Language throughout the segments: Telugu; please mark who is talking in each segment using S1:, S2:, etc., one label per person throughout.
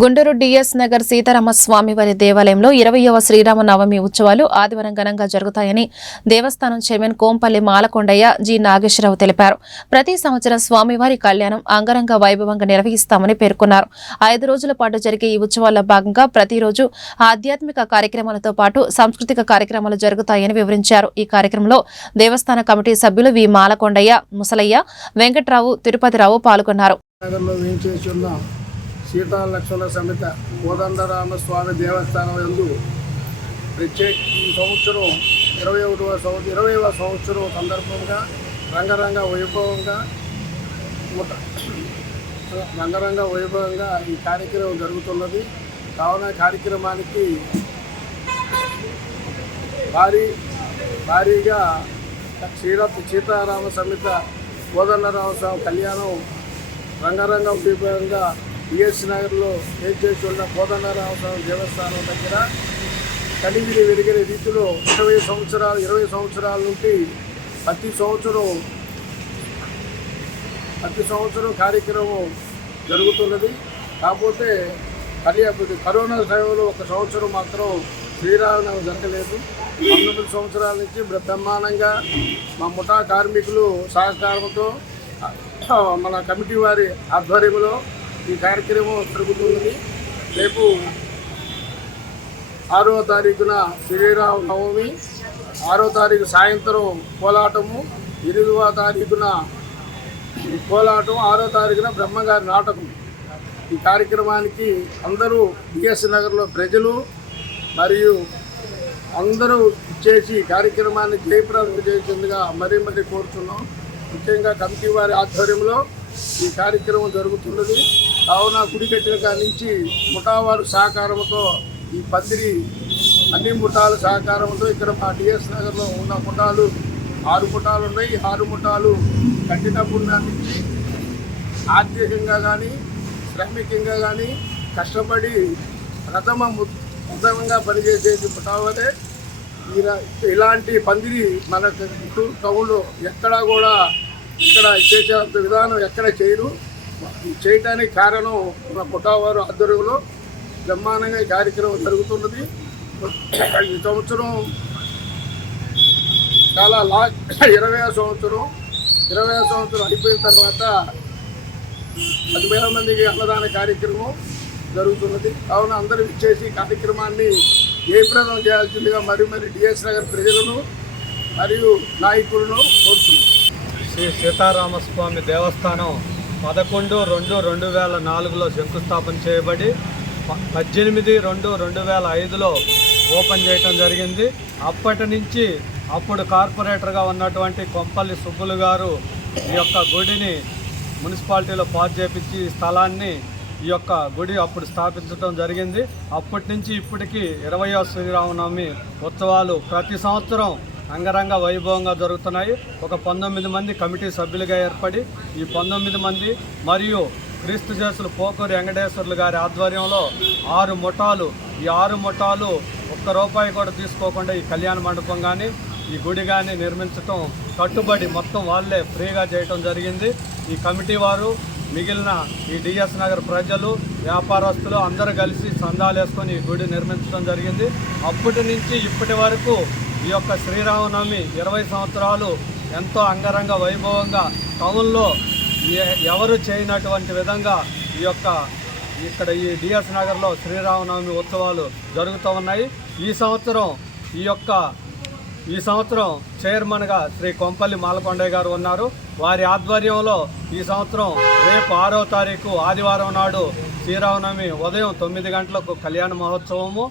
S1: గుండూరు డిఎస్ నగర్ సీతారామస్వామి వారి దేవాలయంలో ఇరవయవ శ్రీరామ నవమి ఉత్సవాలు ఆదివారం ఘనంగా జరుగుతాయని దేవస్థానం చైర్మన్ కోంపల్లి మాలకొండయ్య జి నాగేశ్వరరావు తెలిపారు. ప్రతి సంవత్సరం స్వామివారి కళ్యాణం అంగరంగ వైభవంగా నిర్వహిస్తామని పేర్కొన్నారు. ఐదు రోజుల పాటు జరిగే ఈ ఉత్సవాల్లో భాగంగా ప్రతిరోజు ఆధ్యాత్మిక కార్యక్రమాలతో పాటు సాంస్కృతిక కార్యక్రమాలు జరుగుతాయని వివరించారు. ఈ కార్యక్రమంలో దేవస్థాన కమిటీ సభ్యులు వి మాలకొండయ్య ముసలయ్య వెంకట్రావు తిరుపతిరావు పాల్గొన్నారు.
S2: సీతాలక్ష్మణ లక్ష్మణ సమేత కోదండరామస్వామి దేవస్థానం ఎందు ప్రత్యేక ఈ సంవత్సరం ఇరవై ఒకటవ సంవత్సరం ఇరవైవ సంవత్సరం సందర్భంగా రంగరంగ వైభవంగా రంగరంగ వైభవంగా ఈ కార్యక్రమం జరుగుతున్నది. కావున కార్యక్రమానికి భారీ భారీగా శ్రీరథ సీతారామ సమేత కోదండరామ స్వామి కళ్యాణం రంగరంగ వైభవంగా బిఎస్ నగర్లో ఏం చేసి ఉన్న కోదండరామ స్వామి దేవస్థానం దగ్గర కలిగిరి వెలిగిన రీతిలో ఇరవై సంవత్సరాలు ఇరవై సంవత్సరాల నుండి ప్రతి సంవత్సరం ప్రతి సంవత్సరం కార్యక్రమం జరుగుతున్నది. కాకపోతే కళ్యాణ కరోనా సమయంలో ఒక సంవత్సరం మాత్రం శ్రీరామనవమి జరగలేదు. పంతొమ్మిది సంవత్సరాల నుంచి బ్రహ్మాండంగా మా ముఠా కార్మికులు సహకారంతో మన కమిటీ వారి ఆధ్వర్యంలో ఈ కార్యక్రమం జరుగుతుంది. రేపు ఆరవ తారీఖున శ్రీరామ నవమి ఆరో తారీఖు సాయంత్రం కోలాటము ఎనిమిదవ తారీఖున కోలాటం ఆరో తారీఖున బ్రహ్మగారి నాటకం. ఈ కార్యక్రమానికి అందరూ బిఎస్ నగర్లో ప్రజలు మరియు అందరూ ఇచ్చేసి ఈ కార్యక్రమాన్ని జయప్రదం చేసేందుగా మరీ మరీ కోరుతున్నాం ముఖ్యంగా కమిటీ వారి ఆధ్వర్యంలో ఈ కార్యక్రమం జరుగుతున్నది. కావున కుడికట్టిన కాడి నుంచి ముఠావారు సహకారంతో ఈ పందిరి అన్ని ముఠాలు సహకారంతో ఇక్కడ మా డిఎస్ నగర్లో ఉన్న ముఠాలు ఆరు ముఠాలు ఉన్నాయి. ఆరు ముఠాలు కట్టినప్పుడు నుంచి ఆర్థికంగా కానీ శ్రామికంగా కానీ కష్టపడి ప్రథమ ప్రథమంగా పనిచేసేది ముఠావలే ఇలా ఇలాంటి పందిరి మన గుంటూరు టౌన్లో ఎక్కడా కూడా ఇక్కడ చేసేంత విధానం ఎక్కడ చేయరు. చేయటానికి కారణం మన పుట్టావారు ఆధ్వర్యంలో బ్రహ్మాండంగా ఈ కార్యక్రమం జరుగుతున్నది. ఈ సంవత్సరం చాలా లా ఇరవై సంవత్సరం ఇరవై సంవత్సరం అయిపోయిన తర్వాత పదివేల మందికి అన్నదాన కార్యక్రమం జరుగుతున్నది. కావున అందరూ ఇచ్చేసి కార్యక్రమాన్ని జయప్రదం చేయాల్సిందిగా మరి మరి డిఎస్ నగర్ ప్రజలను మరియు నాయకులను కోరుతున్నాను
S3: శ్రీ సీతారామస్వామి దేవస్థానం పదకొండు రెండు రెండు వేల నాలుగులో శంకుస్థాపన చేయబడి పద్దెనిమిది రెండు రెండు వేల ఐదులో ఓపెన్ చేయటం జరిగింది. అప్పటి నుంచి అప్పుడు కార్పొరేటర్గా ఉన్నటువంటి కొంపల్లి సుబ్బులు గారు ఈ యొక్క గుడిని మున్సిపాలిటీలో పాస్ చేపించి ఈ స్థలాన్ని ఈ యొక్క గుడి అప్పుడు స్థాపించడం జరిగింది. అప్పటి నుంచి ఇప్పటికీ ఇరవయో శ్రీరామనవమి ఉత్సవాలు ప్రతి సంవత్సరం అంగరంగ వైభవంగా జరుగుతున్నాయి. ఒక పంతొమ్మిది మంది కమిటీ సభ్యులుగా ఏర్పడి ఈ పంతొమ్మిది మంది మరియు క్రీస్తు చేసులు పోకూరి వెంకటేశ్వర్లు గారి ఆధ్వర్యంలో ఆరు ముఠాలు ఈ ఆరు ముఠాలు ఒక్క రూపాయి కూడా తీసుకోకుండా ఈ కళ్యాణ మండపం కానీ ఈ గుడి కానీ నిర్మించటం కట్టుబడి మొత్తం వాళ్ళే ఫ్రీగా చేయటం జరిగింది. ఈ కమిటీ వారు మిగిలిన ఈ డిఎస్ నగర్ ప్రజలు వ్యాపారస్తులు అందరూ కలిసి సందాలు వేసుకొని ఈ గుడి నిర్మించడం జరిగింది. అప్పటి నుంచి ఇప్పటి వరకు ఈ యొక్క శ్రీరామనవమి ఇరవై సంవత్సరాలు ఎంతో అంగరంగ వైభవంగా టౌన్లో ఎ- ఎవరు చేయనటువంటి విధంగా ఈ యొక్క ఇక్కడ ఈ డిఎస్ నగర్లో శ్రీరామనవమి ఉత్సవాలు జరుగుతూ ఉన్నాయి. ఈ సంవత్సరం ఈ యొక్క ఈ సంవత్సరం చైర్మన్గా శ్రీ కొంపల్లి మాలకొండయ్య గారు ఉన్నారు. వారి ఆధ్వర్యంలో ఈ సంవత్సరం రేపు ఆరో తారీఖు ఆదివారం నాడు శ్రీరామనవమి ఉదయం తొమ్మిది గంటలకు కళ్యాణ మహోత్సవము.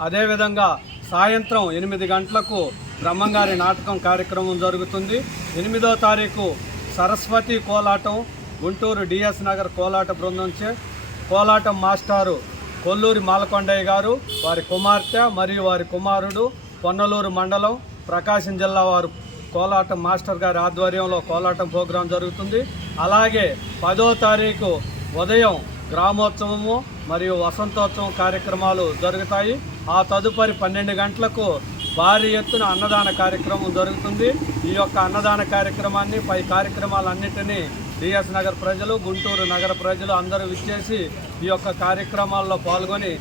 S3: అదేవిధంగా సాయంత్రం ఎనిమిది గంటలకు బ్రహ్మంగారి నాటకం కార్యక్రమం జరుగుతుంది. ఎనిమిదో తారీఖు సరస్వతి కోలాటం గుంటూరు డిఎస్ నగర్ కోలాట బృందంచే కోలాటం మాస్టారు కొల్లూరి మాలకొండయ్య గారు వారి కుమార్తె మరియు వారి కుమారుడు పొన్నలూరు మండలం ప్రకాశం జిల్లా వారు కోలాటం మాస్టర్ గారి ఆధ్వర్యంలో కోలాటం ప్రోగ్రాం జరుగుతుంది. అలాగే పదో తారీఖు ఉదయం గ్రామోత్సవము మరియు వసంతోత్సవం కార్యక్రమాలు జరుగుతాయి. ఆ తదుపరి పన్నెండు గంటలకు భారీ ఎత్తున అన్నదాన కార్యక్రమం జరుగుతుంది. ఈ యొక్క అన్నదాన కార్యక్రమాన్ని పై కార్యక్రమాలన్నింటినీ డిఎస్ నగర్ ప్రజలు గుంటూరు నగర ప్రజలు అందరూ విచ్చేసి ఈ యొక్క కార్యక్రమాల్లో పాల్గొని